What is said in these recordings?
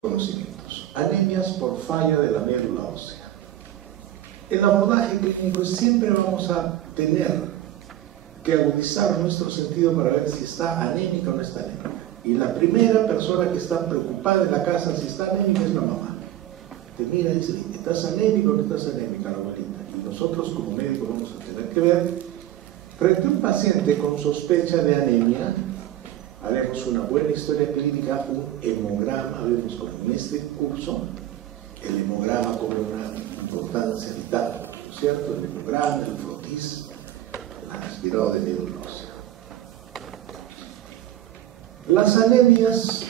conocimientos. Anemias por falla de la médula ósea. El abordaje clínico siempre vamos a tener que agudizar nuestro sentido para ver si está anémica o no está anémica. Y la primera persona que está preocupada en la casa si está anémica es la mamá. Te mira y dice, ¿estás anémico o no estás anémica, la abuelita? Y nosotros como médicos vamos a tener que ver, frente a un paciente con sospecha de anemia, haremos una buena historia clínica, un hemograma, vemos como en este curso, el hemograma cobra una importancia vital, ¿no es cierto? El hemograma, el frotis, el aspirado de médula ósea. Las anemias,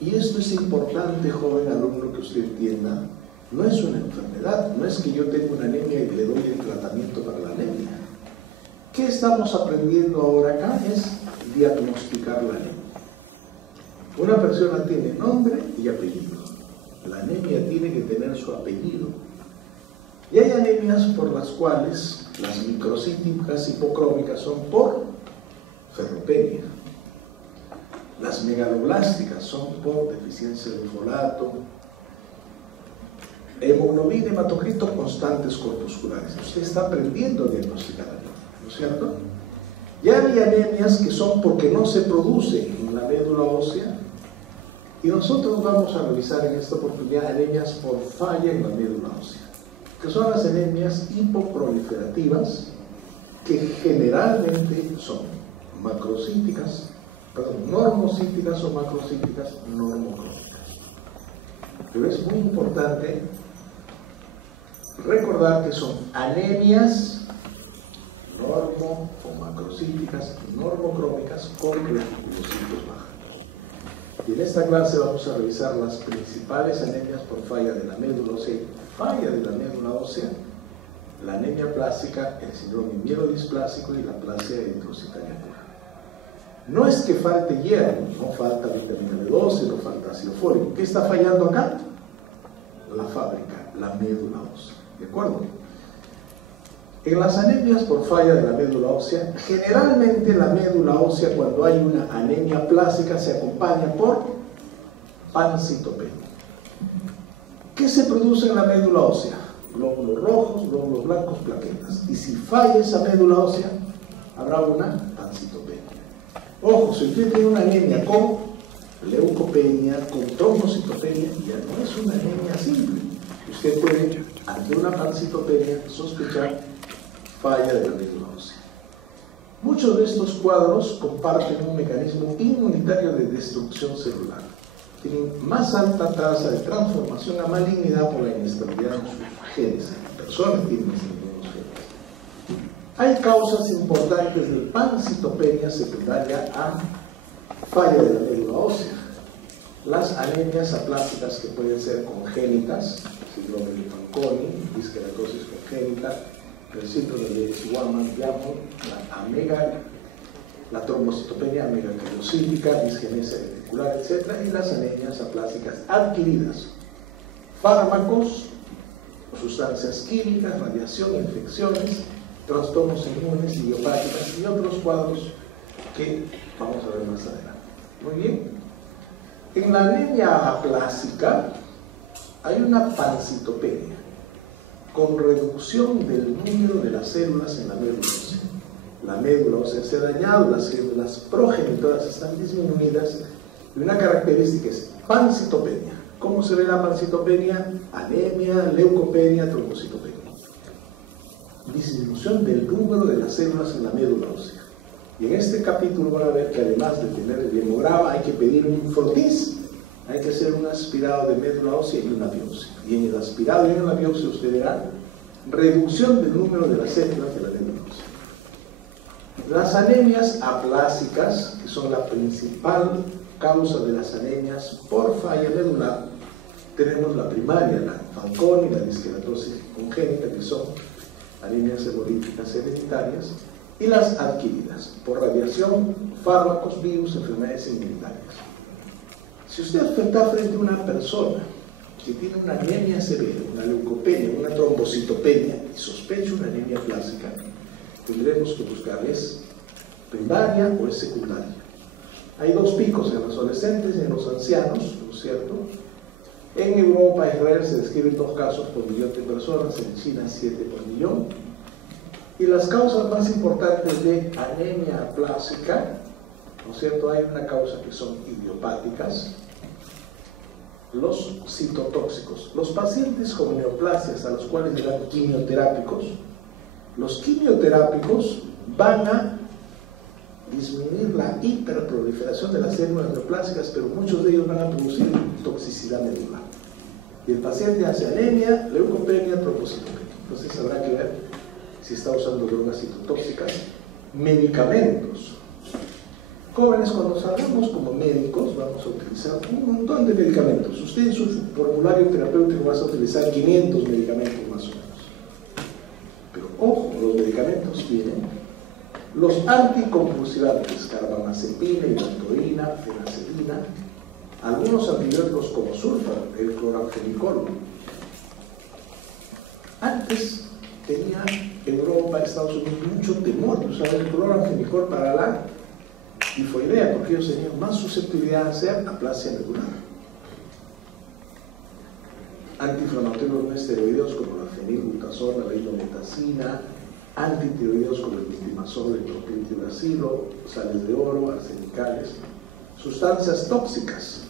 y esto es importante, joven alumno, que usted entienda, no es una enfermedad, no es que yo tenga una anemia y le doy el tratamiento para la anemia. ¿Qué estamos aprendiendo ahora acá? Es diagnosticar la anemia. Una persona tiene nombre y apellido. La anemia tiene que tener su apellido. Y hay anemias por las cuales las microcíticas hipocrómicas son por ferropenia. Las megaloblásticas son por deficiencia de folato. Hemoglobina, hematocrito, constantes corpusculares. Usted está aprendiendo a diagnosticar anemia, ¿no es cierto? Ya hay anemias que son porque no se produce en la médula ósea, y nosotros vamos a revisar en esta oportunidad anemias por falla en la médula ósea, que son las anemias hipoproliferativas, que generalmente son macrocíticas, normocíticas o macrocíticas normocrónicas. Pero es muy importante recordar que son anemias normo o macrocíticas normocrónicas con reticulocitos baja. Y en esta clase vamos a revisar las principales anemias por falla de la médula ósea. Falla de la médula ósea, la anemia plástica, el síndrome mielodisplásico y la aplasia eritrocitaria. No es que falte hierro, no falta vitamina B12, no falta ácido fólico. ¿Qué está fallando acá? La fábrica, la médula ósea. ¿De acuerdo? En las anemias por falla de la médula ósea, generalmente la médula ósea, cuando hay una anemia plástica, se acompaña por pancitopenia. ¿Qué se produce en la médula ósea? Glóbulos rojos, glóbulos blancos, plaquetas. Y si falla esa médula ósea, habrá una pancitopenia. Ojo, si usted tiene una anemia con leucopenia, con trombocitopenia, ya no es una anemia simple. Usted puede, ante una pancitopenia, sospechar falla de la médula ósea. Muchos de estos cuadros comparten un mecanismo inmunitario de destrucción celular. Tienen más alta tasa de transformación a malignidad por la inestabilidad en sus genes. Personas tienen estos genes. Hay causas importantes de pancitopenia secundaria a falla de la médula ósea. Las anemias aplásticas que pueden ser congénitas, síndrome de Fanconi, disqueratosis congénita, el síndrome de Schwann-Diamond, la trombocitopenia megacariocítica, disgenesia reticular, etc. Y las anemias aplásticas adquiridas. Fármacos, sustancias químicas, radiación, infecciones, trastornos inmunes, idiopáticas y otros cuadros que vamos a ver más adelante. Muy bien. En la anemia aplásica hay una pancitopenia con reducción del número de las células en la médula ósea. La médula ósea se ha dañado, las células progenitoras están disminuidas y una característica es pancitopenia. ¿Cómo se ve la pancitopenia? Anemia, leucopenia, trombocitopenia. Disminución del número de las células en la médula ósea. Y en este capítulo van a ver que además de tener el hemograma hay que pedir un frotis, hay que hacer un aspirado de médula ósea y una biopsia. Y en el aspirado y en la biopsia usted verá reducción del número de las células de la médula ósea. Las anemias aplásicas, que son la principal causa de las anemias por falla medular, tenemos la primaria, la Fanconi, la disqueratosis congénita, que son anemias hemolíticas hereditarias, y las adquiridas por radiación, fármacos, virus, enfermedades inmunitarias. Si usted está frente a una persona que tiene una anemia severa, una leucopenia, una trombocitopenia y sospecha una anemia plástica, tendremos que buscar es primaria o es secundaria. Hay dos picos en los adolescentes y en los ancianos, ¿no es cierto? En Europa, Israel, se describen 2 casos por millón de personas, en China 7 por millón. Y las causas más importantes de anemia aplásica, ¿no es cierto? Hay una causa que son idiopáticas, los citotóxicos. Los pacientes con neoplasias a los cuales le dan quimioterápicos, los quimioterápicos van a disminuir la hiperproliferación de las células neoplásicas, pero muchos de ellos van a producir toxicidad medular. Y el paciente hace anemia, leucopenia, trombocitopenia. Entonces habrá que ver si está usando drogas citotóxicas, medicamentos. Jóvenes, cuando salgamos como médicos, vamos a utilizar un montón de medicamentos. Usted en su formulario terapéutico va a utilizar 500 medicamentos más o menos. Pero ojo, los medicamentos tienen los anticonvulsivantes, carbamazepina, ivactorina, fenacelina, algunos antibióticos como sulfa, el cloramfenicol. Antes tenía Europa, Estados Unidos, mucho temor de usar el cloramfenicol para la tifoidea, porque ellos tenían más susceptibilidad a hacer aplasia medular. Antiinflamatorios no esteroideos como la fenilbutazona, la indometacina, antitiroideos como el metilmazol, el clopidogrel, sales de oro, arsenicales, sustancias tóxicas,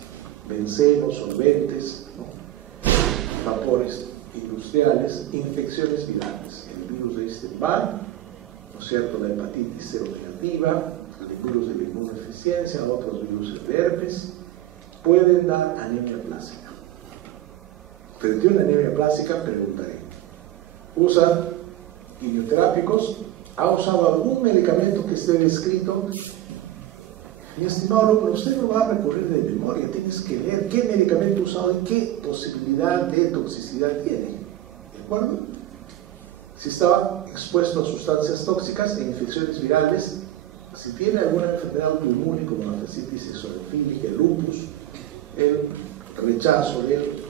bencenos, solventes, ¿no? Vapores industriales, infecciones virales, el virus de Epstein-Barr, ¿no es cierto?, la hepatitis seronegativa, el virus de la inmunodeficiencia, otros virus de herpes, pueden dar anemia plástica. Frente a una anemia plástica, preguntaré, ¿usa quimioterápicos? ¿Ha usado algún medicamento que esté descrito? Mi estimado alumno, usted no va a recurrir de memoria, tienes que leer qué medicamento ha usado y qué posibilidad de toxicidad tiene. ¿De acuerdo? Si estaba expuesto a sustancias tóxicas e infecciones virales, si tiene alguna enfermedad autoinmune como la fascitis eosinofílica, el lupus, el rechazo del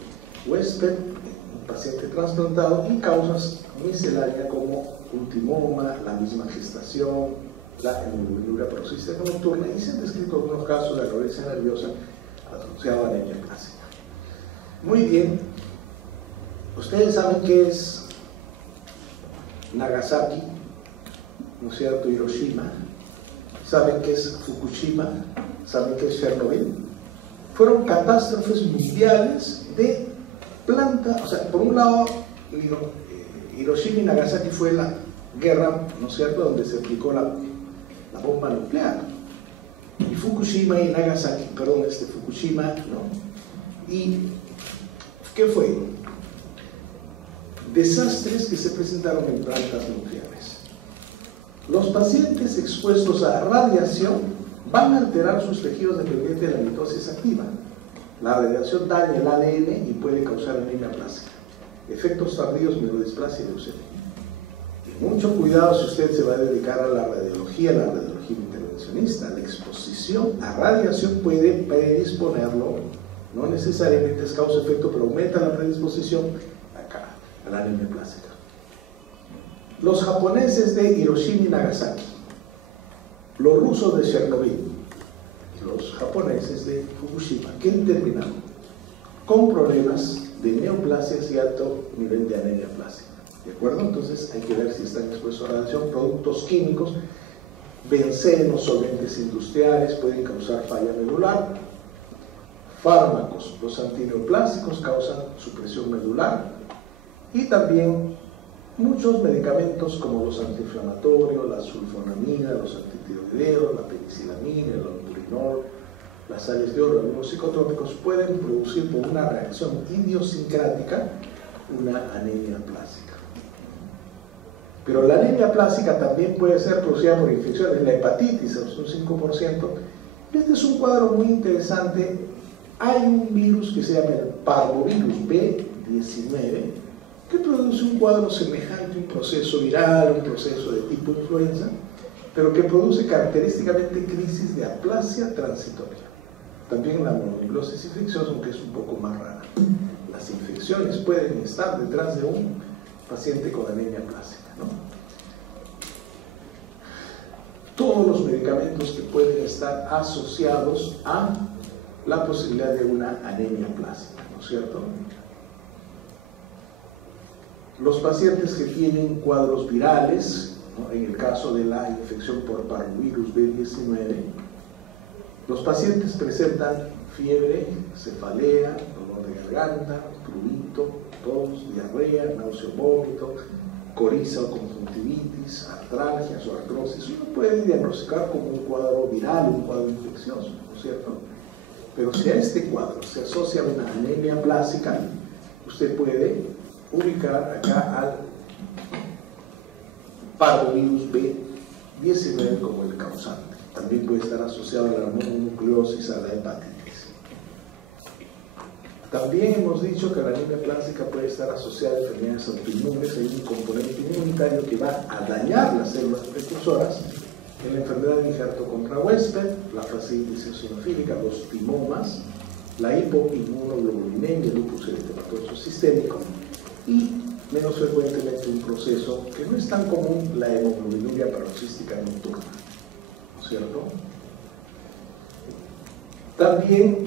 huésped, un paciente trasplantado, y causas misceláneas como un timoma, la misma gestación, la hemoglobina paroxística nocturna, y se han descrito algunos casos de anorexia nerviosa asociada a anemia plástica. Muy bien, ustedes saben qué es Nagasaki, ¿no es cierto?, Hiroshima, saben qué es Fukushima, saben qué es Chernobyl. Fueron catástrofes mundiales de planta, o sea, por un lado, Hiroshima y Nagasaki fue la guerra, ¿no es cierto?, donde se aplicó la bomba nuclear. Y Fukushima y Nagasaki, perdón, Fukushima, ¿no? ¿Y qué fue? Desastres que se presentaron en plantas nucleares. Los pacientes expuestos a radiación van a alterar sus tejidos dependientes de la mitosis activa. La radiación daña el ADN y puede causar anemia plástica. Efectos tardíos, mielodisplasia y leucemia. Mucho cuidado si usted se va a dedicar a la radiología intervencionista. La exposición a radiación puede predisponerlo, no necesariamente es causa-efecto, pero aumenta la predisposición a la anemia plástica. Los japoneses de Hiroshima y Nagasaki, los rusos de Chernobyl, los japoneses de Fukushima, que terminaron con problemas de neoplasias y alto nivel de anemia plástica. ¿De acuerdo? Entonces hay que ver si están expuestos a radiación. Productos químicos, bencenos, solventes industriales pueden causar falla medular. Fármacos, los antineoplásicos causan supresión medular. Y también muchos medicamentos como los antiinflamatorios, la sulfonamina, los antitiroideos, la penicilamina, el albuminol, las sales de oro, algunos psicotrópicos pueden producir por una reacción idiosincrática una anemia plástica. Pero la anemia plástica también puede ser producida por infecciones, la hepatitis, es un 5%. Este es un cuadro muy interesante. Hay un virus que se llama el parvovirus B19, que produce un cuadro semejante a un proceso viral, un proceso de tipo influenza, pero que produce característicamente crisis de aplasia transitoria. También la mononukleosis infecciosa, aunque es un poco más rara. Las infecciones pueden estar detrás de un paciente con anemia plástica, ¿no? Todos los medicamentos que pueden estar asociados a la posibilidad de una anemia plástica, ¿no? es cierto? Los pacientes que tienen cuadros virales, ¿no? En el caso de la infección por parvovirus B19, los pacientes presentan fiebre, cefalea, dolor de garganta, prurito, tos, diarrea, náusea, vómito, coriza o conjuntivitis, artralgias o artrosis. Uno puede diagnosticar como un cuadro viral, un cuadro infeccioso, ¿no es cierto? Pero si a este cuadro se asocia una anemia plásica, usted puede ubicar acá al parvovirus B19 como el causante. También puede estar asociado a la mononucleosis, a la hepatitis. También hemos dicho que la anemia plástica puede estar asociada a enfermedades autoinmunes. Hay un componente inmunitario que va a dañar las células precursoras en la enfermedad de Injerto contra Huésped, la fasciitis eosinofílica, los timomas, la hipoinmunoglobulinemia, el lupus eritematoso sistémico y, menos frecuentemente, un proceso que no es tan común, la hemoglobinuria paroxística nocturna, ¿no es cierto? También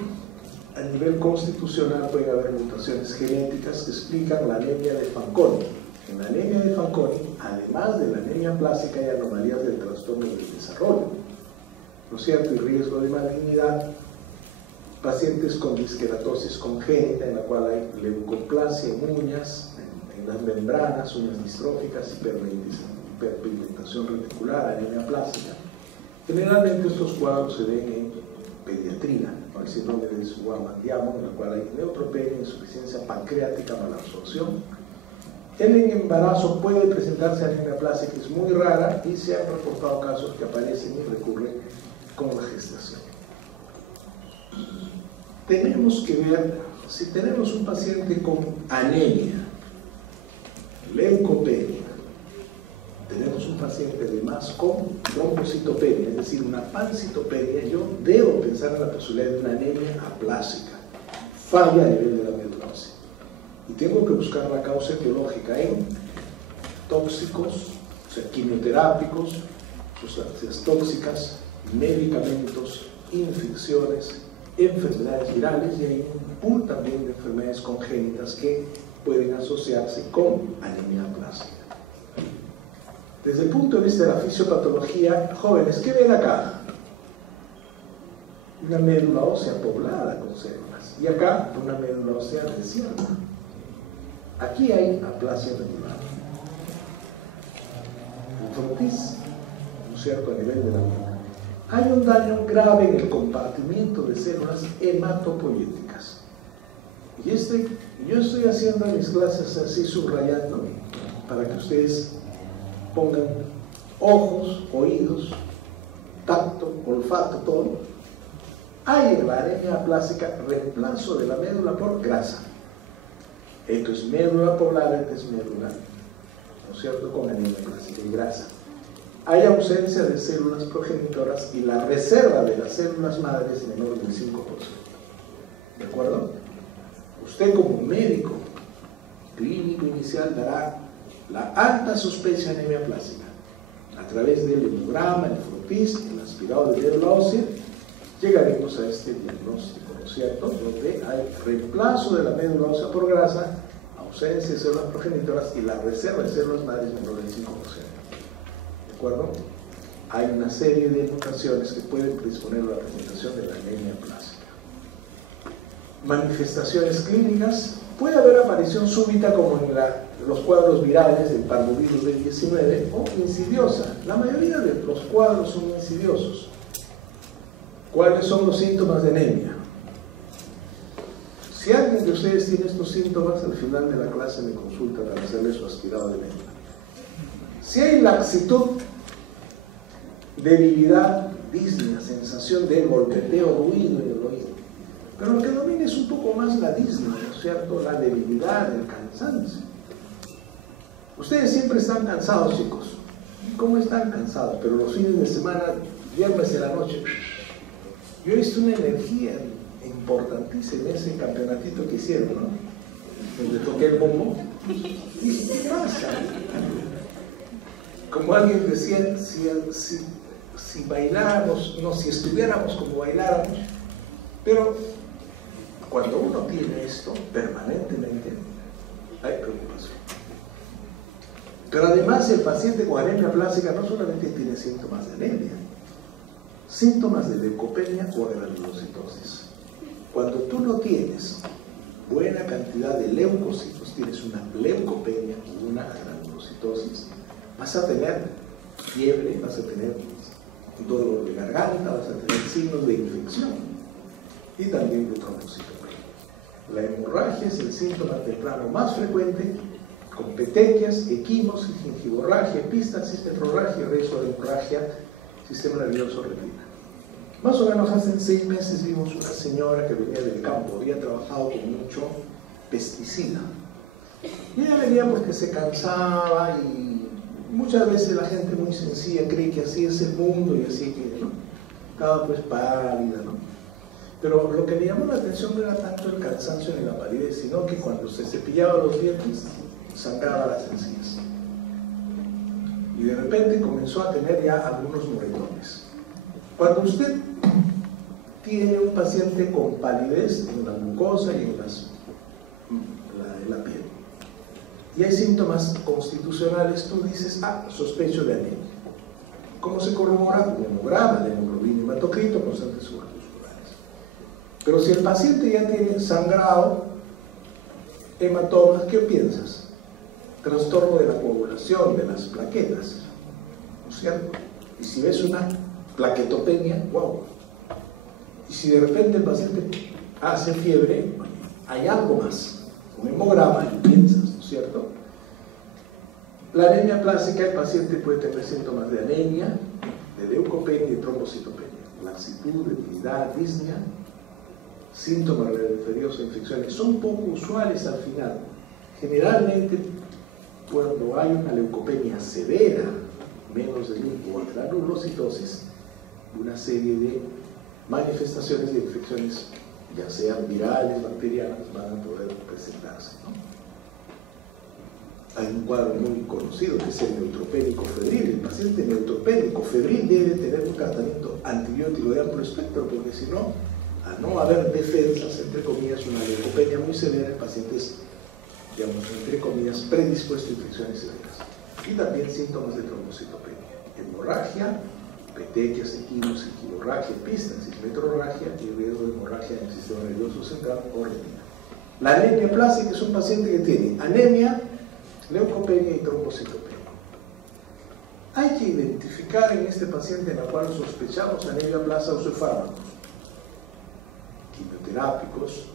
a nivel constitucional puede haber mutaciones genéticas que explican la anemia de Fanconi. En la anemia de Fanconi, además de la anemia plástica, hay anomalías del trastorno del desarrollo, ¿no es cierto? Y riesgo de malignidad, pacientes con disqueratosis congénita, en la cual hay leucoplasia en uñas, en las membranas, uñas distróficas, hiperpigmentación reticular, anemia plástica. Generalmente estos cuadros se ven en pediatría, ¿no? El síndrome de Swam-Diamond, en la cual hay neutropenia, insuficiencia pancreática, malabsorción. En el embarazo puede presentarse anemia plástica, es muy rara y se han reportado casos que aparecen y recurren con la gestación. Tenemos que ver, si tenemos un paciente con anemia, leucopenia, tenemos un paciente además con trombocitopenia, es decir, una pancitopenia, yo debo pensar en la posibilidad de una anemia aplásica, falla a nivel de la médula ósea. Y tengo que buscar la causa etiológica en tóxicos, o sea, quimioterápicos, sustancias tóxicas, medicamentos, infecciones, enfermedades virales, y hay un pool también de enfermedades congénitas que pueden asociarse con anemia plástica. Desde el punto de vista de la fisiopatología, jóvenes, ¿qué ven acá? Una médula ósea poblada con células, y acá una médula ósea desierta. Aquí hay aplasia medular, un frotis, ¿no es cierto?, a nivel de la boca. Hay un daño grave en el compartimiento de células hematopoyéticas. Y yo estoy haciendo mis clases así, subrayando, para que ustedes pongan ojos, oídos, tacto, olfato, todo. Hay en la anemia aplásica reemplazo de la médula por grasa. Esto es médula poblada, esto es médula, ¿no es cierto?, con anemia plástica y grasa. Hay ausencia de células progenitoras y la reserva de las células madres es menor del 5%. ¿De acuerdo? Usted como médico clínico inicial dará la alta sospecha de anemia plástica a través del hemograma, el frotis, el aspirado de médula ósea. Llegaremos a este diagnóstico, ¿no es cierto?, donde hay reemplazo de la médula ósea por grasa, ausencia de células progenitoras y la reserva de células madres menor del 5%. ¿De acuerdo? Hay una serie de mutaciones que pueden predisponer a la presentación de la anemia plástica. Manifestaciones clínicas: puede haber aparición súbita como en los cuadros virales del parvovirus B19 o insidiosa. La mayoría de los cuadros son insidiosos. ¿Cuáles son los síntomas de anemia? Si alguien de ustedes tiene estos síntomas, al final de la clase me consulta para hacerle su aspirado de médula. Si hay laxitud, debilidad, disnea, sensación de golpeteo, ruido en el oído, pero lo que domina es un poco más la disnea, ¿no es cierto?, la debilidad, el cansancio. Ustedes siempre están cansados, chicos. ¿Cómo están cansados? Pero los fines de semana, viernes de la noche, yo he visto una energía importantísima en ese campeonatito que hicieron, ¿no?, donde toqué el bombo. ¿Y qué pasa? Como alguien decía, si bailáramos, no, si estuviéramos como bailáramos, pero Cuando uno tiene esto permanentemente, hay preocupación. Pero además el paciente con anemia plástica no solamente tiene síntomas de anemia, síntomas de leucopenia o granulocitosis. Cuando tú no tienes buena cantidad de leucocitos, tienes una leucopenia o una granulocitosis, vas a tener fiebre, vas a tener dolor de garganta, vas a tener signos de infección y también de trombocitopenia. La hemorragia es el síntoma temprano más frecuente, con petequias, equimosis, gingivorragia, epístaxis, nefrorragia, resto de hemorragia, sistema nervioso retina. Más o menos hace 6 meses vimos una señora que venía del campo, había trabajado con mucho pesticida. Y ella venía porque se cansaba y muchas veces la gente muy sencilla cree que así es el mundo y así que, ¿no? Estaba pues pálida, ¿no? Pero lo que me llamó la atención no era tanto el cansancio ni la palidez, sino que cuando se cepillaba los dientes, sangraba las encías. Y de repente comenzó a tener ya algunos moretones. Cuando usted tiene un paciente con palidez en la mucosa y en la piel, y hay síntomas constitucionales, tú dices, sospecho de anemia. ¿Cómo se corrobora? Un hemograma de hemoglobina, hematocrito, constantes suprarmusculares. Pero si el paciente ya tiene sangrado, hematomas, ¿qué piensas? Trastorno de la coagulación, de las plaquetas, ¿no es cierto? Y si ves una plaquetopenia, wow. Y si de repente el paciente hace fiebre, hay algo más, un hemograma y piensas, ¿no es cierto? La anemia plástica, el paciente puede tener síntomas de anemia, de leucopenia y de trombocitopenia, laxitud, debilidad, disnea, síntomas de infecciones. Son poco usuales al final. Generalmente, cuando hay una leucopenia severa, menos de 1000 o granulocitosis, una serie de manifestaciones de infecciones, ya sean virales, bacterianas, van a poder presentarse, ¿no? Hay un cuadro muy conocido que es el neutropénico febril. El paciente neutropénico febril debe tener un tratamiento antibiótico de amplio espectro, porque si no, al no haber defensas, entre comillas, una leucopenia muy severa, el paciente es, digamos, entre comillas, predispuesto a infecciones severas. Y también síntomas de trombocitopenia, hemorragia, petequias, equimosis, gingivorragia, epístaxis, metrorragia y riesgo de hemorragia en el sistema nervioso central o retina. La anemia plástica es un paciente que tiene anemia, leucopenia y trombocitopenia. Hay que identificar en este paciente en el cual sospechamos anemia plástica uso de fármacos, quimioterápicos,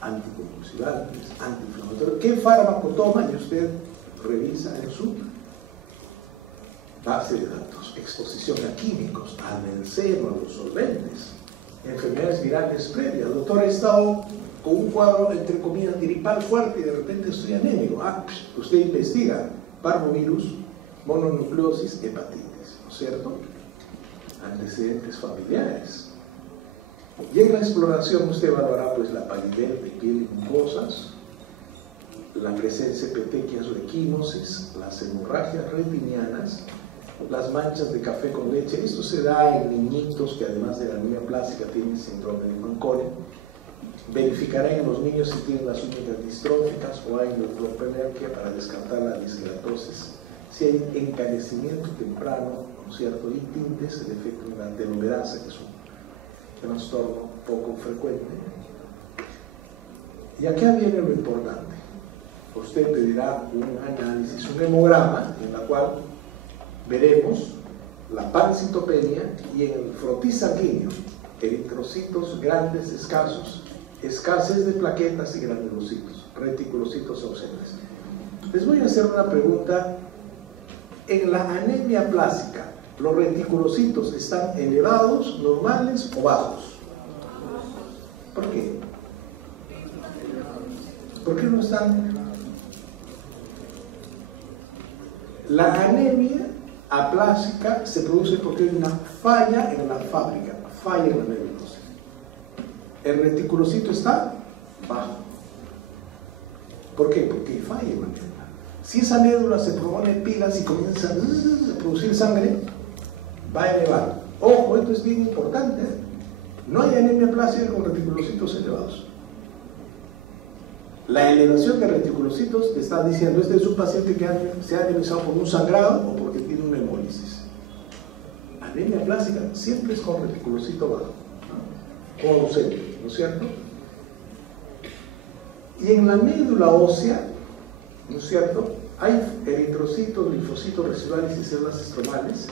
anticonvulsivantes, antiinflamatorios. ¿Qué fármaco toma? Y usted revisa en su base de datos. Exposición a químicos, al benceno, a los solventes, enfermedades virales previas. Doctor, he estado con un cuadro, entre comillas, gripal fuerte y de repente estoy anémico. Usted investiga parvovirus, mononucleosis, hepatitis, ¿no es cierto? Antecedentes familiares. Y en la exploración usted evaluará pues la palidez de piel y mucosas, la presencia de petequias o equimosis, las hemorragias retinianas, las manchas de café con leche. Esto se da en niñitos que además de la anemia plástica tienen síndrome de Fanconi. Verificará en los niños si tienen las uñas distróficas o hay neutropenia para descartar la diskeratosis. Si hay encanecimiento temprano, ¿no es cierto? Y tintes, el efecto de la telomerasa, que es un trastorno poco frecuente. Y acá viene lo importante. Usted pedirá un análisis, un hemograma, en la cual veremos la pancitopenia y en el frotis sanguíneo, eritrocitos grandes, escasos, escasez de plaquetas y granulocitos, reticulocitos ausentes. Les voy a hacer una pregunta. En la anemia plástica, ¿los reticulocitos están elevados, normales o bajos? ¿Por qué? ¿Por qué no están? La anemia aplásica se produce porque hay una falla en la fábrica, falla en la nebulosa. El reticulocito está bajo. ¿Por qué? Porque falla en la médula. Si esa médula se propone pilas y comienza a producir sangre, va a elevar. Ojo, esto es bien importante, ¿eh? No hay anemia plástica con reticulocitos elevados. La elevación de reticulocitos te está diciendo, este es un paciente que se ha anemizado por un sangrado o porque tiene una hemólisis. Anemia plástica siempre es con reticulocito bajo, o ausente, ¿no es cierto? Y en la médula ósea, ¿no es cierto?, hay eritrocitos, linfocitos residuales y células estromales,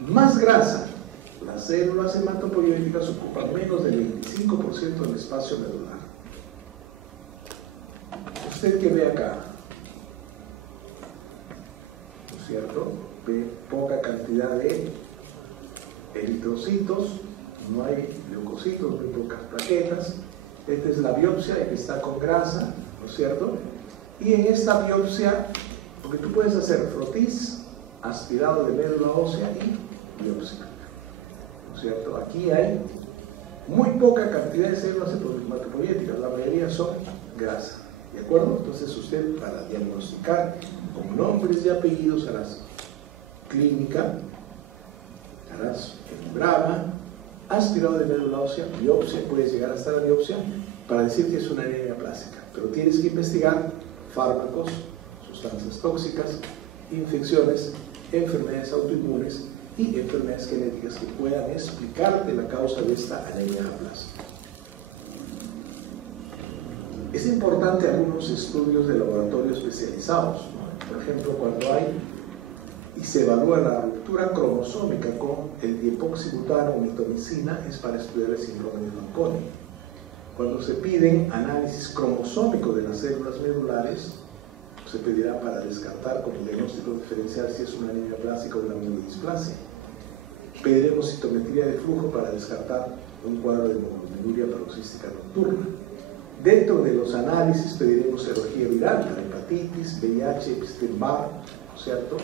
más grasa. Las células hematopoyéticas ocupan menos del 25% del espacio medular. Usted que ve acá, ¿no es cierto?, ve poca cantidad de eritrocitos, no hay leucocitos, muy pocas plaquetas. Esta es la biopsia que está con grasa, ¿no es cierto? Y en esta biopsia, porque tú puedes hacer frotis, aspirado de médula ósea y biopsia, ¿no es cierto? Aquí hay muy poca cantidad de células hematopoyéticas, la mayoría son grasa, ¿de acuerdo? Entonces usted, para diagnosticar con nombres y apellidos, harás clínica, harás hemograma, aspirado de médula ósea, biopsia, puedes llegar hasta la biopsia para decir que es una anemia plástica, pero tienes que investigar fármacos, sustancias tóxicas, infecciones, enfermedades autoinmunes y enfermedades genéticas que puedan explicarte la causa de esta anemia plástica. Es importante algunos estudios de laboratorio especializados, ¿no? Por ejemplo, cuando hay y se evalúa la ruptura cromosómica con el diepoxibutano o mitomicina, es para estudiar el síndrome de Fanconi. Cuando se piden análisis cromosómico de las células medulares, se pedirá para descartar como diagnóstico diferencial si es una anemia plástica o una mielodisplasia. Pediremos citometría de flujo para descartar un cuadro de hemoglobinuria paroxística nocturna. Dentro de los análisis pediremos serología viral para hepatitis, VIH, Epstein-Barr, ¿no es cierto?,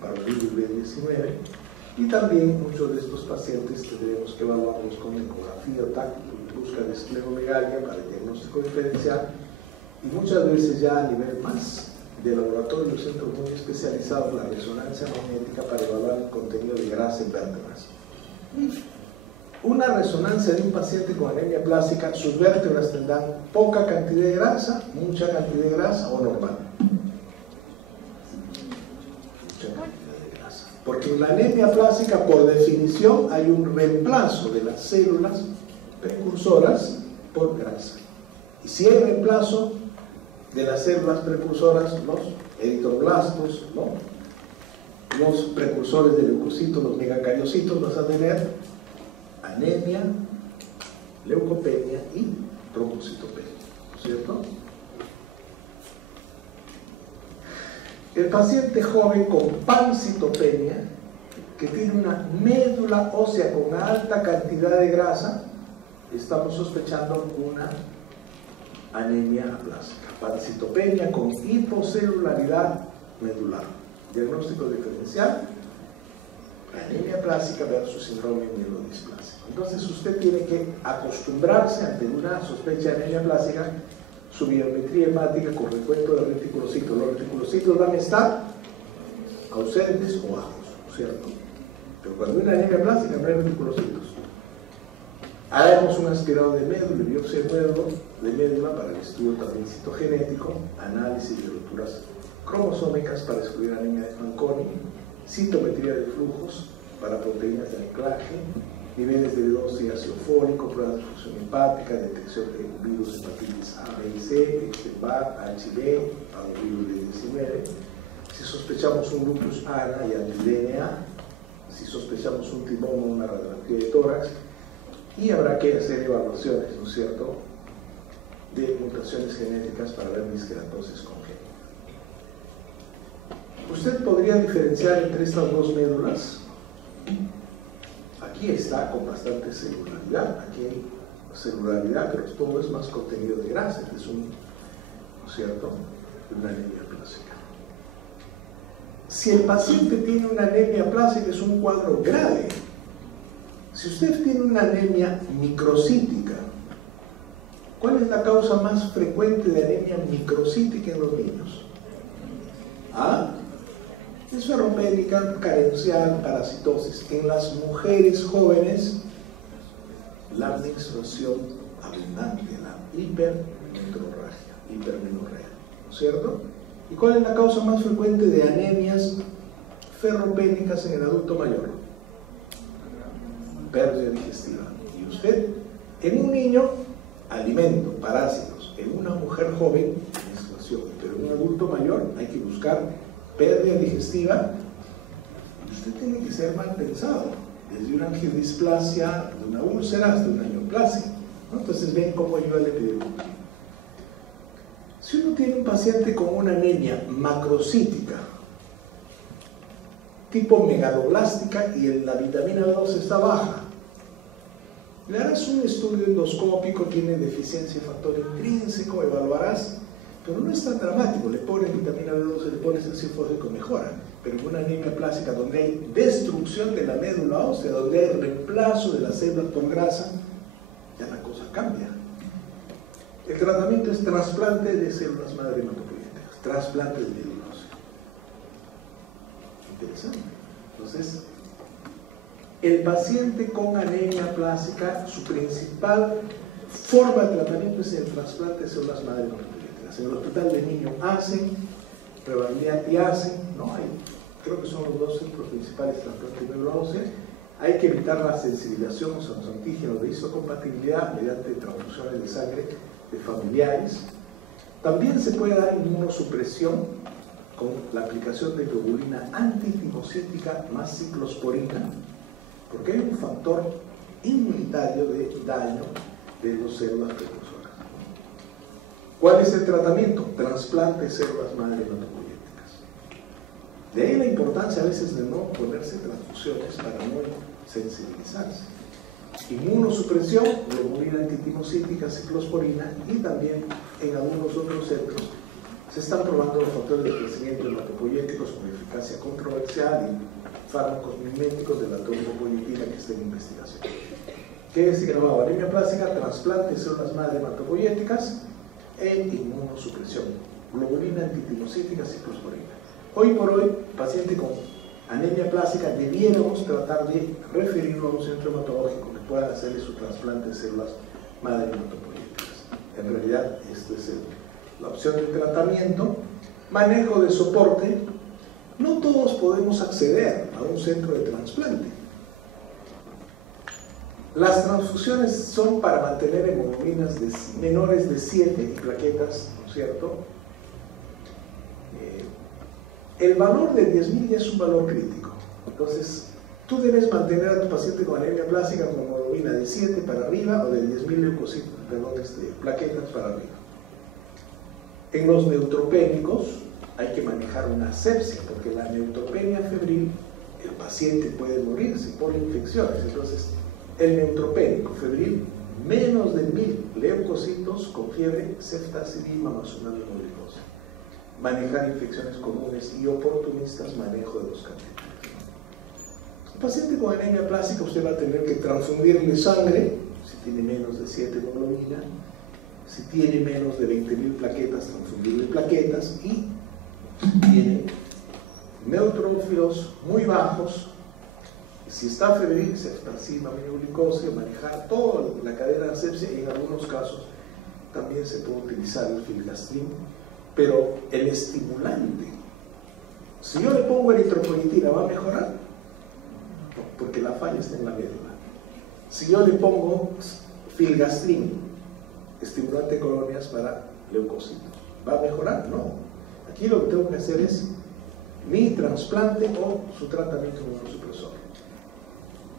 para el virus B19, y también muchos de estos pacientes tendremos que evaluarlos con ecografía o TAC en busca de escleromegalia para el diagnóstico diferencial, y muchas veces ya a nivel más de laboratorio, centros muy especializados, la resonancia magnética para evaluar el contenido de grasa en vértebras. Una resonancia de un paciente con anemia plástica, sus vértebras tendrán poca cantidad de grasa, mucha cantidad de grasa o normal. Porque en la anemia plástica, por definición, hay un reemplazo de las células precursoras por grasa. Y si hay reemplazo de las células precursoras, los eritroblastos, ¿no?, los precursores de leucocitos, los megacariocitos, vas a tener anemia, leucopenia y trombocitopenia, ¿no es cierto? El paciente joven con pancitopenia, que tiene una médula ósea con alta cantidad de grasa, estamos sospechando una anemia plástica. Pancitopenia con hipocelularidad medular. Diagnóstico diferencial, anemia plástica versus síndrome mielodisplasia. Entonces usted tiene que acostumbrarse ante una sospecha de anemia plástica, su biometría hemática con recuento de reticulocitos. Los reticulocitos van a estar ausentes o bajos, ¿cierto? Pero cuando hay una anemia plástica no hay reticulocitos. Haremos un aspirado de médula y biopsia de médula para el estudio también citogenético, análisis de rupturas cromosómicas para excluir anemia de Fanconi, citometría de flujos para proteínas de anclaje, niveles de B12 y ácido fólico, pruebas de función hepática, detección de virus hepatitis A, B y C, Epstein-Barr, HIV, virus B19. Si sospechamos un lupus ANA y anti-DNA, si sospechamos un timoma, una radiografía de tórax, y habrá que hacer evaluaciones, ¿no es cierto?, de mutaciones genéticas para ver disqueratosis congénita. ¿Usted podría diferenciar entre estas dos médulas? Aquí está con bastante celularidad, aquí hay celularidad, pero todo es más contenido de grasa, es un, ¿no es cierto?, una anemia plástica. Si el paciente tiene una anemia plástica, es un cuadro grave. Si usted tiene una anemia microcítica, ¿cuál es la causa más frecuente de anemia microcítica en los niños? ¿Ah? Esferopénica, carencial, parasitosis. En las mujeres jóvenes, la menstruación abundante, la hipermetrorragia. hipermenorrea, ¿no es cierto? ¿Y cuál es la causa más frecuente de anemias ferropénicas en el adulto mayor? Pérdida digestiva. Y usted, en un niño, alimento, parásitos; en una mujer joven, menstruación; pero en un adulto mayor hay que buscar pérdida digestiva. Y usted tiene que ser mal pensado, desde una angiodisplasia, de una úlcera hasta una neoplasia, ¿no? Entonces ven cómo ayuda el epidemiología. Si uno tiene un paciente con una anemia macrocítica tipo megaloblástica y la vitamina B2 está baja, le harás un estudio endoscópico, tiene deficiencia de factor intrínseco, evaluarás, pero no es tan dramático. Le pones vitamina B2, le pones ácido fólico, mejora. Pero en una anemia plástica donde hay destrucción de la médula ósea, donde hay reemplazo de las células por grasa, ya la cosa cambia. El tratamiento es trasplante de células madre hematopoyéticas, trasplante de médula ósea. Interesante. Entonces, el paciente con anemia plástica, su principal forma de tratamiento es el trasplante de células madre hematopoyéticas. En el hospital de niños hacen, Prevaldía y hacen, ¿no? Creo que son los dos centros principales de trasplante de médula ósea. Hay que evitar la sensibilización a los antígenos de histocompatibilidad mediante transfusiones de sangre de familiares. También se puede dar inmunosupresión con la aplicación de globulina antitimocítica más ciclosporina, porque hay un factor inmunitario de daño de las células precursoras. ¿Cuál es el tratamiento? Trasplante de células madre hematopoyéticas. De ahí la importancia a veces de no ponerse transfusiones para no sensibilizarse. Inmunosupresión, globulina antitimocítica, ciclosporina, y también en algunos otros centros se están probando los factores de crecimiento hematopoyéticos con eficacia controversial y fármacos miméticos de la trombopoyetina que está en investigación. ¿Qué es grabado? Anemia plástica, trasplante de células madre hematopoyéticas e inmunosupresión, globulina antitimocítica, ciclosporina. Hoy por hoy, paciente con anemia plástica, debiéramos tratar de referirlo a un centro hematológico que pueda hacerle su trasplante de células madre hematopoyéticas. En realidad, esta es la opción de tratamiento. Manejo de soporte. No todos podemos acceder a un centro de trasplante. Las transfusiones son para mantener hemoglobinas menores de 7 y plaquetas, ¿no es cierto? El valor de 10.000 ya es un valor crítico. Entonces, tú debes mantener a tu paciente con anemia plástica con hemoglobina de 7 para arriba o de 10.000 leucocitos, plaquetas para arriba. En los neutropénicos hay que manejar una asepsia, porque la neutropenia febril, el paciente puede morirse por infecciones. Entonces, el neutropénico febril, menos de 1.000 leucocitos con fiebre, ceftacidima más una hemoglucosa. Manejar infecciones comunes y oportunistas, manejo de los catéteres. El paciente con anemia plástica, usted va a tener que transfundirle sangre, si tiene menos de 7 hemoglobina, si tiene menos de 20.000 plaquetas, transfundirle plaquetas, y tiene neutrófilos muy bajos. Si está febril, ceftacidima, aminoglucosa, manejar toda la cadena de asepsia, y en algunos casos también se puede utilizar el filgastrin. Pero el estimulante, si yo le pongo eritropoyetina, ¿va a mejorar? No, porque la falla está en la médula. Si yo le pongo filgastrin, estimulante de colonias para leucocitos, ¿va a mejorar? No. Aquí lo que tengo que hacer es mi trasplante o su tratamiento inmunosupresor.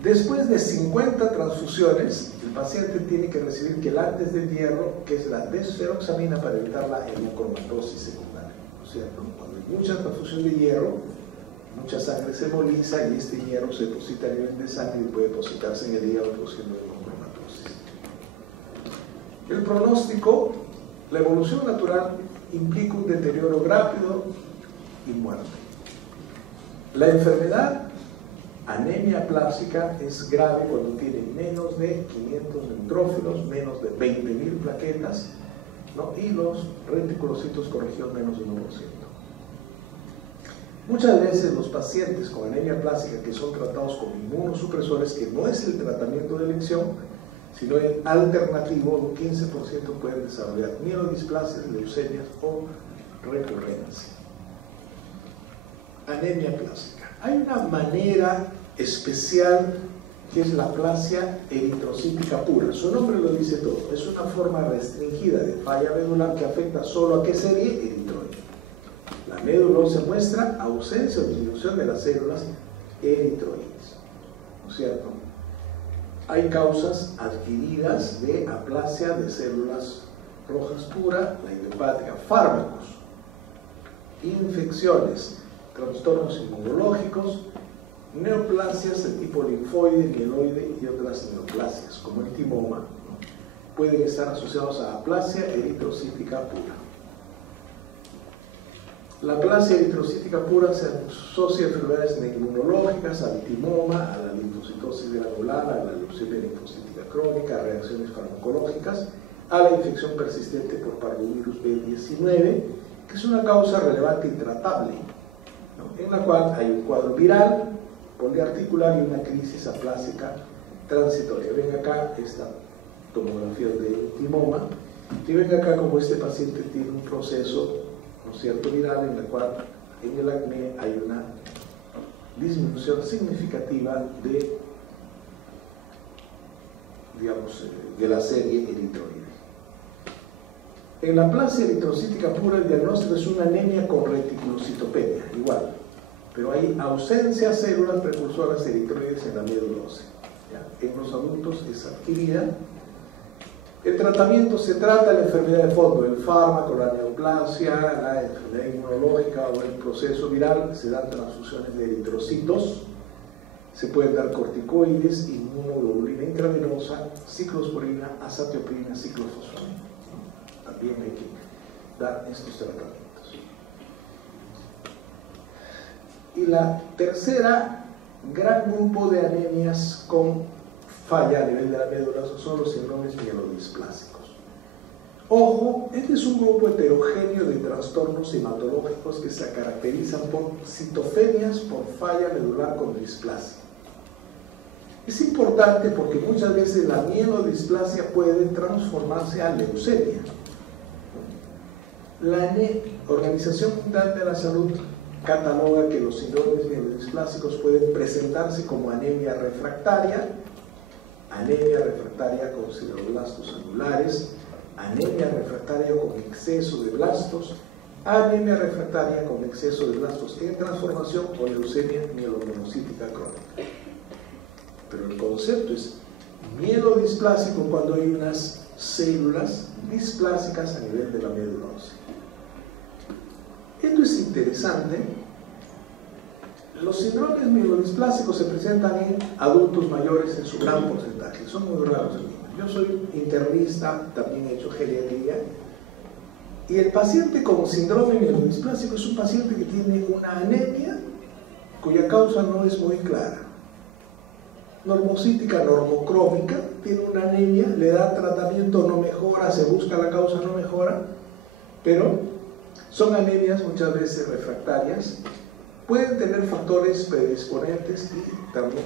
Después de 50 transfusiones, el paciente tiene que recibir quelantes de hierro, que es la desferoxamina, para evitar la hemocromatosis secundaria, ¿no es cierto? Cuando hay mucha transfusión de hierro, mucha sangre se emboliza y este hierro se deposita a nivel de sangre y puede depositarse en el hígado produciendo hemocromatosis. El pronóstico, la evolución natural implica un deterioro rápido y muerte. La enfermedad anemia plástica es grave cuando tiene menos de 500 neutrófilos, menos de 20.000 plaquetas, ¿no? Y los reticulocitos con región menos de 1%. Muchas veces los pacientes con anemia plástica que son tratados con inmunosupresores, que no es el tratamiento de elección, sino en alternativo, un 15% pueden desarrollar mielodisplasias, leucemias o recurrencia. Anemia plástica. Hay una manera especial que es la aplasia eritrocítica pura. Su nombre lo dice todo. Es una forma restringida de falla medular que afecta solo a qué serie eritroide. La médula ósea muestra ausencia o disminución de las células eritroides. ¿No es cierto? Hay causas adquiridas de aplasia de células rojas pura, la idiopática, fármacos, infecciones, trastornos inmunológicos, neoplasias de tipo linfoide, mieloide y otras neoplasias, como el timoma, ¿no? Pueden estar asociados a aplasia eritrocítica pura. La aplasia eritrocítica pura se asocia a enfermedades inmunológicas, al timoma, a la linfocitosis granular, a la leucemia linfocítica crónica, a reacciones farmacológicas, a la infección persistente por parvovirus B19, que es una causa relevante y tratable, ¿no? En la cual hay un cuadro viral, poliarticular y una crisis aplásica transitoria. Ven acá esta tomografía de timoma y ven acá como este paciente tiene un proceso, ¿no es cierto?, viral, en la cual en el acné hay una disminución significativa de, digamos, de la serie eritroide. En la aplasia eritrocítica pura el diagnóstico es una anemia con reticulocitopenia, igual, pero hay ausencia de células precursoras eritroides en la médula ósea. ¿Ya? En los adultos es adquirida. El tratamiento se trata de la enfermedad de fondo, el fármaco, la neoplasia, la enfermedad inmunológica o el proceso viral, se dan transfusiones de eritrocitos, se pueden dar corticoides, inmunoglobulina intravenosa, ciclosporina, azatioprina, ciclofosfamina. También hay que dar estos tratamientos. Y la tercera gran grupo de anemias con falla a nivel de la médula son los síndromes mielodisplásicos. Ojo, este es un grupo heterogéneo de trastornos hematológicos que se caracterizan por citofenias por falla medular con displasia. Es importante porque muchas veces la mielodisplasia puede transformarse a leucemia. La Organización Mundial de la Salud cataloga que los síndromes mielodisplásicos pueden presentarse como anemia refractaria con sideroblastos anulares, anemia refractaria con exceso de blastos, anemia refractaria con exceso de blastos en transformación o leucemia mielomonocítica crónica. Pero el concepto es mielodisplásico cuando hay unas células displásicas a nivel de la médula ósea. Esto es interesante. Los síndromes mielodisplásicos se presentan en adultos mayores en su gran porcentaje, son muy raros. Yo soy internista, también he hecho geriatría, y el paciente con síndrome mielodisplásico es un paciente que tiene una anemia cuya causa no es muy clara. Normocítica, normocrómica, tiene una anemia, le da tratamiento, no mejora, se busca la causa, no mejora, pero son anemias muchas veces refractarias, pueden tener factores predisponentes y también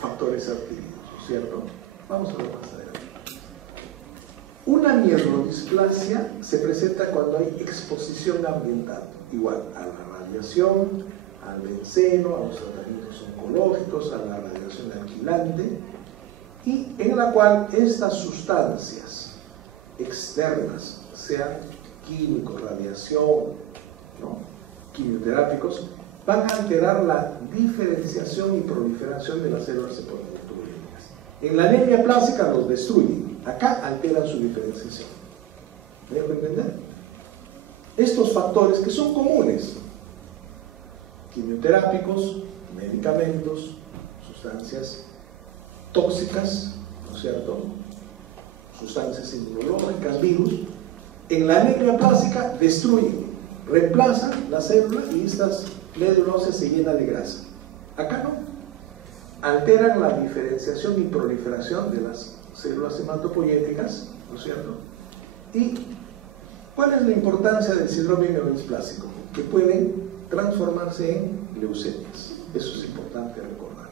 factores adquiridos, ¿cierto? Vamos a ver más adelante. Una mielodisplasia se presenta cuando hay exposición ambiental, igual a la radiación, al benceno, a los tratamientos oncológicos, a la radiación alquilante, y en la cual estas sustancias externas, sean químicos, radiación, ¿no?, quimioterápicos, van a alterar la diferenciación y proliferación de las células hepatobiliares. En la anemia plástica los destruyen, acá alteran su diferenciación. ¿Me dejo entender? Estos factores que son comunes, quimioterápicos, medicamentos, sustancias tóxicas, ¿no es cierto?, sustancias inmunológicas, virus, en la anemia plástica destruyen, reemplazan la célula y estas médulas óseas se llenan de grasa. Acá no. Alteran la diferenciación y proliferación de las células hematopoyéticas, ¿no es cierto? ¿Y cuál es la importancia del síndrome mielodisplásico? Que pueden transformarse en leucemias. Eso es importante recordar.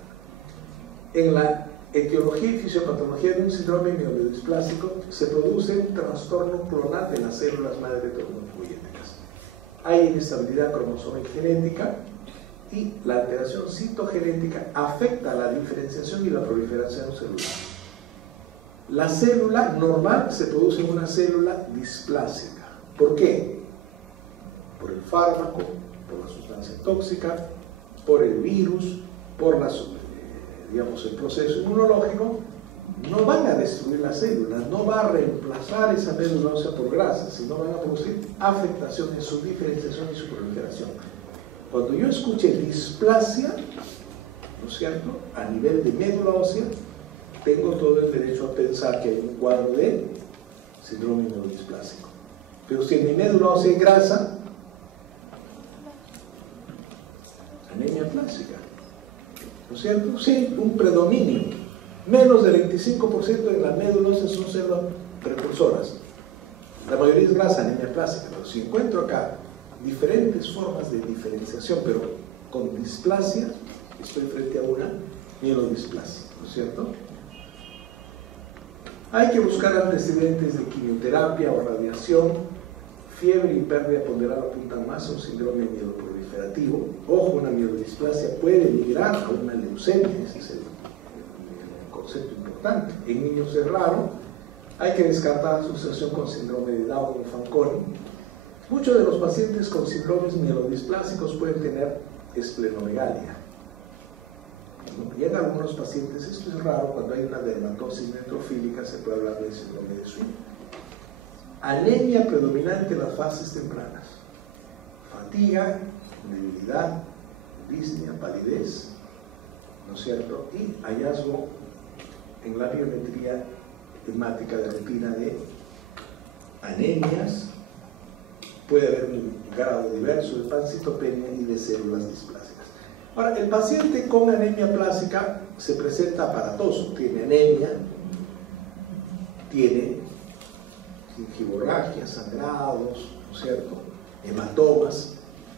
En la etiología y fisiopatología de un síndrome mielodisplásico, se produce un trastorno clonal de las células madre trombofluidéticas. Hay inestabilidad cromosómica genética y la alteración citogenética afecta la diferenciación y la proliferación celular. La célula normal se produce en una célula displásica. ¿Por qué? Por el fármaco, por la sustancia tóxica, por el virus, por digamos, el proceso inmunológico. No van a destruir las células, no va a reemplazar esa médula ósea por grasa, sino van a producir afectación en su diferenciación y su proliferación. Cuando yo escuche displasia, ¿no es cierto?, a nivel de médula ósea, tengo todo el derecho a pensar que hay un cuadro de síndrome mielodisplásico. Pero si en mi médula ósea hay grasa, anemia plástica, ¿no es cierto? Sí, un predominio. Menos del 25% de las médulas son células precursoras. La mayoría es grasa, anemia plástica. Pero si encuentro acá diferentes formas de diferenciación, pero con displasia, estoy frente a una mielodisplasia, ¿no es cierto? Hay que buscar antecedentes de quimioterapia o radiación. Fiebre y pérdida ponderal apuntan más a un síndrome mieloproliferativo. Ojo, una mielodisplasia puede migrar a una leucemia, ese es el concepto importante. En niños es raro. Hay que descartar asociación con síndrome de Down o Fanconi. Muchos de los pacientes con síndromes mielodisplásicos pueden tener esplenomegalia. Y en algunos pacientes, esto es raro, cuando hay una dermatosis neutrofílica se puede hablar de síndrome de Swing. Anemia predominante en las fases tempranas. Fatiga, debilidad, disnea, palidez, ¿no es cierto? Y hallazgo en la biometría hemática de rutina de anemias. Puede haber un grado diverso de pancitopenia y de células displásicas. Ahora, el paciente con anemia plástica se presenta aparatoso. Tiene anemia, tiene gingivorragia, sangrados, ¿no es cierto?, hematomas.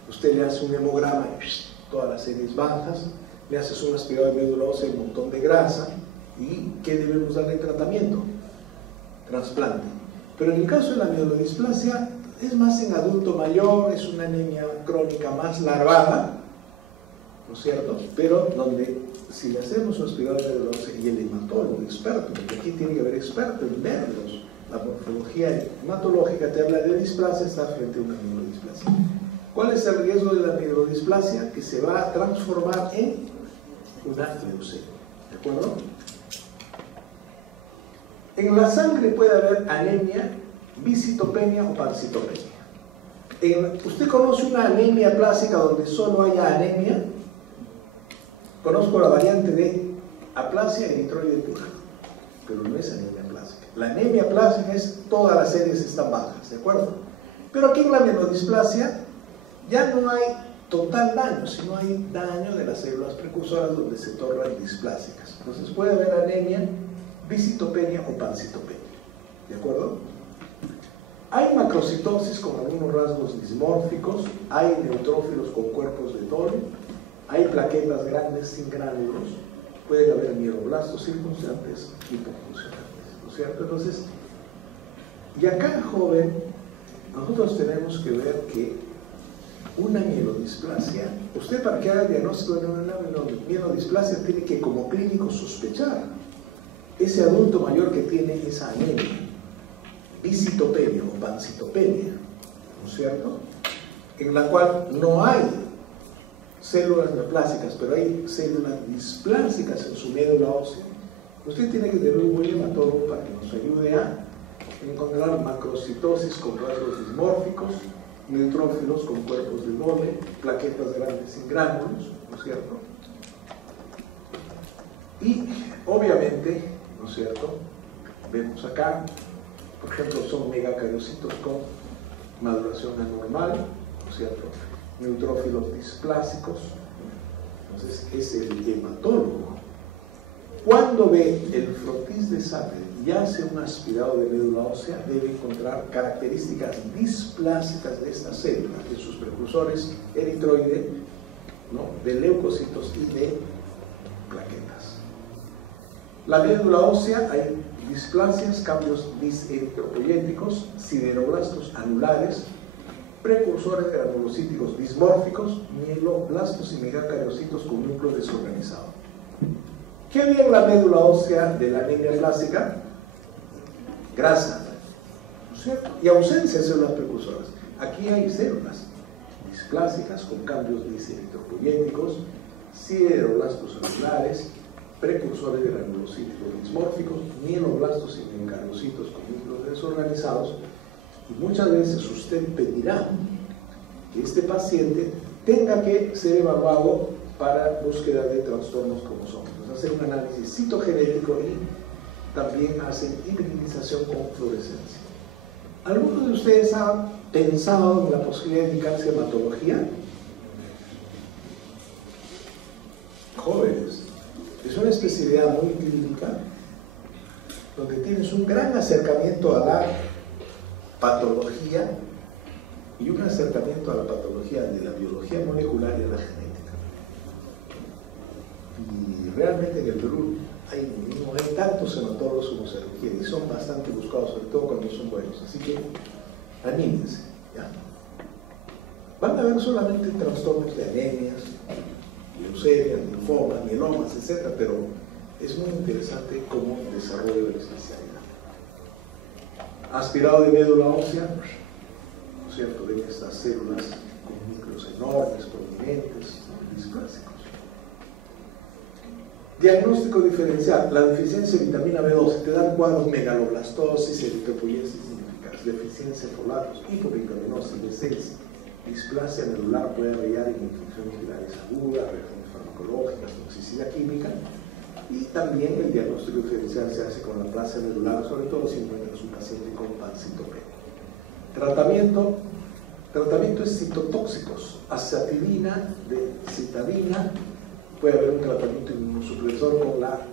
Usted le hace un hemograma y todas las series bajas, le haces un aspirado de médula ósea, un montón de grasa. ¿Y qué debemos darle tratamiento? Trasplante. Pero en el caso de la mielodisplasia es más en adulto mayor, es una anemia crónica más larvada, ¿no es cierto? Pero donde si le hacemos un aspirado de médula ósea y el hematólogo experto, porque aquí tiene que haber experto en verlos, la morfología hematológica te habla de displasia, está frente a una mielodisplasia. ¿Cuál es el riesgo de la mielodisplasia? Que se va a transformar en una leucemia. ¿De acuerdo? En la sangre puede haber anemia, bicitopenia o pancitopenia. ¿Usted conoce una anemia plástica donde solo haya anemia? Conozco la variante de aplasia eritroide pura, pero no es anemia plástica. La anemia plástica es todas las series están bajas, ¿de acuerdo? Pero aquí en la mielodisplasia ya no hay total daño, sino hay daño de las células precursoras donde se tornan displásicas. Entonces puede haber anemia, bicitopenia o pancitopenia, ¿de acuerdo? Hay macrocitosis con algunos rasgos dismórficos, hay neutrófilos con cuerpos de Doyle, hay plaquetas grandes sin gránulos, pueden haber mieloblastos circunstantes y hipofuncionantes, ¿no es cierto? Entonces, y acá, joven, nosotros tenemos que ver que una mielodisplasia, usted para que haga el diagnóstico de una mielodisplasia tiene que como clínico sospechar ese adulto mayor que tiene esa anemia, bicitopenia o pancitopenia, ¿no es cierto?, en la cual no hay células neoplásicas, pero hay células displásicas en su médula ósea. Usted tiene que tener un buen hematólogo para que nos ayude a encontrar macrocitosis con rasgos dismórficos, neutrófilos con cuerpos de Doyle, plaquetas grandes sin gránulos, ¿no es cierto? Y obviamente, ¿no es cierto?, vemos acá, por ejemplo, son megacariocitos con maduración anormal, ¿no es cierto?, neutrófilos displásicos. Entonces es el hematólogo. Cuando ve el frotis de sangre y hace un aspirado de médula ósea, debe encontrar características displásicas de estas células, de sus precursores eritroide, ¿no?, de leucocitos y de plaquetas. La médula ósea, hay displasias, cambios diseritropoyéticos, sideroblastos anulares, precursores de granulocíticos dismórficos, mieloblastos y megacariocitos con núcleo desorganizado. ¿Qué había en la médula ósea de la anemia clásica? Grasa, ¿no es cierto? Y ausencia de células precursoras. Aquí hay células displásicas con cambios diseritropoyéticos, sideroblastos anulares, precursores de granulocíticos dismórficos, mieloblastos y megacariocitos con núcleos desorganizados. Y muchas veces usted pedirá que este paciente tenga que ser evaluado para búsqueda de trastornos cromosómicos. Hacen un análisis citogenético y también hacen hibridización con fluorescencia. ¿Algunos de ustedes han pensado en la posibilidad de dedicarse a hematología? Jóvenes. Es una especialidad muy clínica donde tienes un gran acercamiento a la patología y un acercamiento a la patología de la biología molecular y de la genética. Y realmente en el Perú no hay tantos hematólogos como se requiere y son bastante buscados, sobre todo cuando son buenos. Así que anímense, ¿ya? Van a haber solamente trastornos de anemias, leucemias, linfomas, mielomas, etc. Pero es muy interesante cómo desarrolla la especialidad. Aspirado de médula ósea, ¿no es cierto? Ven estas células con núcleos enormes, prominentes, displásicos. Diagnóstico diferencial. La deficiencia de vitamina B12 te dan cuadros megaloblastosis, eritropoyesis significativas, deficiencia de folatos, hipovitaminosis, B6, displasia medular puede variar en infecciones virales agudas, reacciones farmacológicas, toxicidad química, y también el diagnóstico diferencial se hace con la plasia medular, sobre todo si encuentras un paciente con pancitopenia. Tratamientos citotóxicos, azacitidina, citabina. Puede haber un tratamiento inmunosupresor con la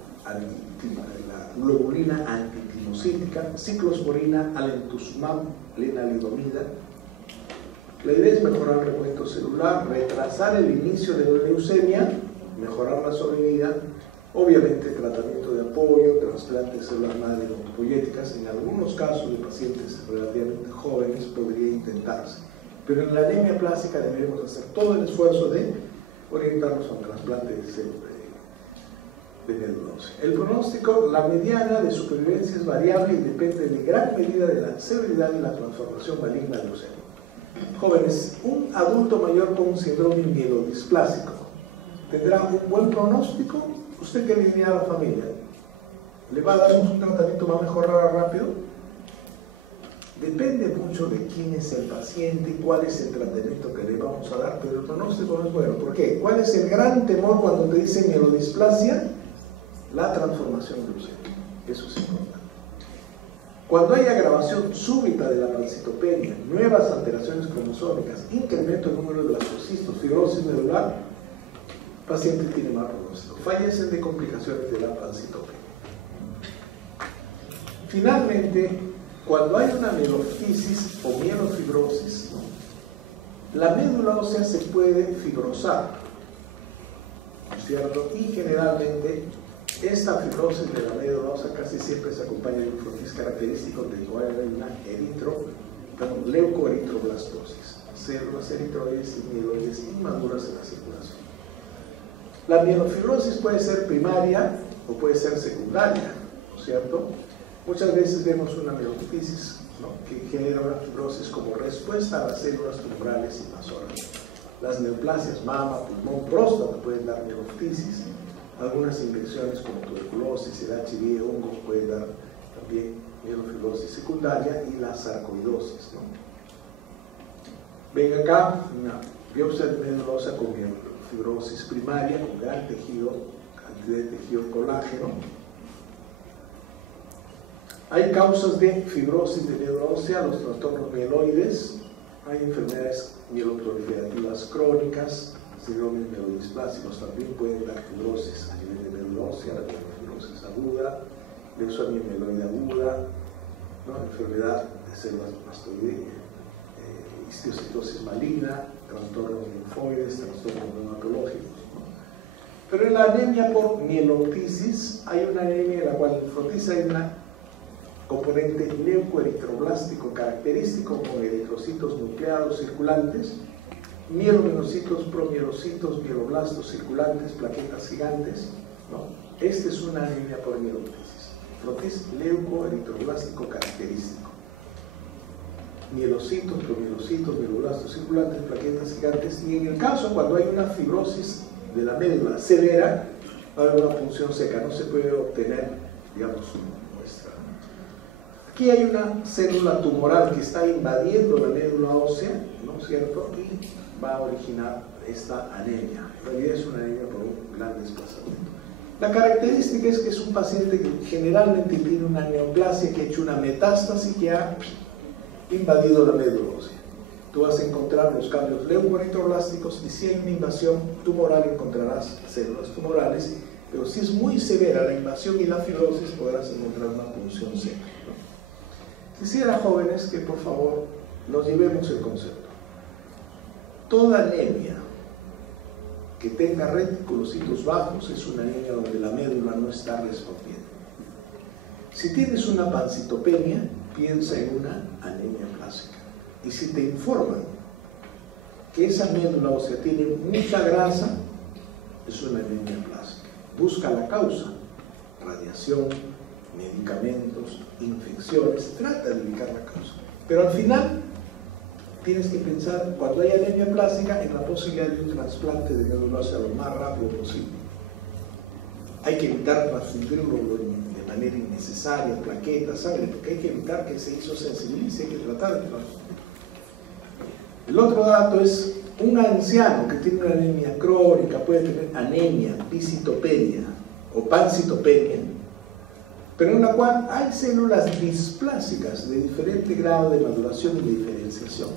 globulina antitinocítica, ciclosporina, alemtuzumab, lenalidomida. La idea es mejorar el recuento celular, retrasar el inicio de la leucemia, mejorar la sobrevida, obviamente tratamiento de apoyo, trasplante de células madre hematopoyéticas. En algunos casos de pacientes relativamente jóvenes podría intentarse, pero en la anemia plástica deberemos hacer todo el esfuerzo de orientarnos a un trasplante de médula ósea. El pronóstico, la mediana de supervivencia es variable y depende de gran medida de la severidad y la transformación maligna de leucemia. Jóvenes, un adulto mayor con un síndrome mielodisplásico tendrá un buen pronóstico. ¿Usted qué le diría a la familia? ¿Le va a dar un tratamiento, va a mejorar rápido? Depende mucho de quién es el paciente y cuál es el tratamiento que le vamos a dar, pero el pronóstico no es bueno. ¿Por qué? ¿Cuál es el gran temor cuando te dicen mielodisplasia? La transformación leucémica. Eso es importante. Cuando hay agravación súbita de la pancitopenia, nuevas alteraciones cromosómicas, incremento del número de blastocitos, fibrosis medular, el paciente tiene mal pronóstico. Fallecen de complicaciones de la pancitopenia. Finalmente, cuando hay una mieloftisis o mielofibrosis, ¿no?, la médula ósea se puede fibrosar, ¿no es cierto? Y generalmente esta fibrosis de la médula ósea casi siempre se acompaña de un frotis característico de que hay una leucoeritroblastosis, células eritroides y mieloides inmaduras en la circulación. La mielofibrosis puede ser primaria o puede ser secundaria, ¿no es cierto? Muchas veces vemos una mieloftisis, ¿no?, que genera una fibrosis como respuesta a las células tumorales invasoras. Las neoplasias, mama, pulmón, próstata pueden dar mieloftisis. Algunas infecciones como tuberculosis, el HIV, hongos pueden dar también mielofibrosis secundaria, y la sarcoidosis, ¿no? Ven acá una biopsia de médula ósea con mielofibrosis primaria, con gran tejido, cantidad de tejido colágeno. Hay causas de fibrosis de médula ósea, los trastornos mieloides, hay enfermedades mieloproliferativas crónicas, síndromes mielodisplásicos también pueden dar fibrosis a nivel de médula ósea, la fibrosis aguda, leucemia mieloide aguda, ¿no?, enfermedad de células mastoideas, histiocytosis maligna, trastornos linfoides, trastornos reumatológicos, ¿no? Pero en la anemia por mieloptisis hay una anemia en la cual en la frontis hay una componente leucoeritroblástico característico con eritrocitos nucleados circulantes, mielomenocitos, promielocitos, mieloblastos circulantes, plaquetas gigantes, ¿no? Esta es una anemia por mieloptisis. Frontis leucoeritroblástico característico. Mielocitos, promielocitos, mieloblastos circulantes, plaquetas gigantes, y en el caso cuando hay una fibrosis de la médula severa, va a haber una punción seca, no se puede obtener, digamos, una muestra. Aquí hay una célula tumoral que está invadiendo la médula ósea, ¿no es cierto? Y va a originar esta anemia. En realidad es una anemia por un gran desplazamiento. La característica es que es un paciente que generalmente tiene una neoplasia que ha hecho una metástasis que ha invadido la médula ósea. Tú vas a encontrar los cambios leucoeritroblásticos y si hay una invasión tumoral encontrarás células tumorales, pero si es muy severa la invasión y la fibrosis podrás encontrar una punción seca, ¿no? Quisiera, jóvenes, que por favor nos llevemos el concepto. Toda anemia que tenga reticulocitos bajos es una anemia donde la médula no está respondiendo. Si tienes una pancitopenia, piensa en una anemia plásica. Y si te informan que esa médula ósea tiene mucha grasa, es una anemia plástica. Busca la causa: radiación, medicamentos, infecciones, trata de ubicar la causa. Pero al final tienes que pensar, cuando hay anemia plástica, en la posibilidad de un trasplante de médula ósea lo más rápido posible. Hay que evitar transfundirlo de manera innecesaria, plaquetas, sangre, porque hay que evitar que se isosensibilice, hay que tratar de transfundir. El otro dato es un anciano que tiene una anemia crónica, puede tener anemia, piscitopenia o pancitopenia, pero en la cual hay células displásicas de diferente grado de maduración y de diferenciación.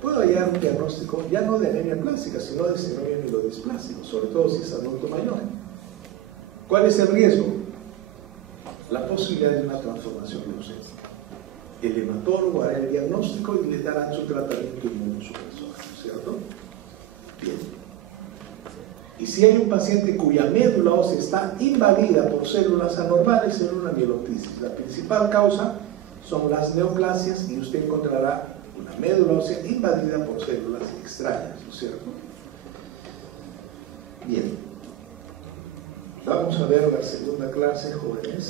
Puedo hallar un diagnóstico ya no de anemia plástica, sino de síndrome mielodisplásico, sobre todo si es adulto mayor. ¿Cuál es el riesgo? La posibilidad de una transformación leucémica. El hematólogo hará el diagnóstico y le dará su tratamiento inmunosupresor, ¿cierto? Bien. Y si hay un paciente cuya médula ósea está invadida por células anormales, en una mieloptisis, la principal causa son las neoplasias y usted encontrará una médula ósea invadida por células extrañas, ¿no es cierto? Bien. Vamos a ver la segunda clase, jóvenes.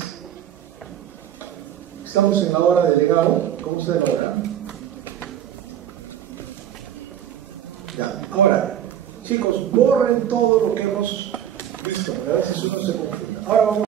Estamos en la hora de legado. ¿Cómo está la hora? Ya, ahora, chicos, borren todo lo que hemos visto, a veces uno se confunde. Ahora vamos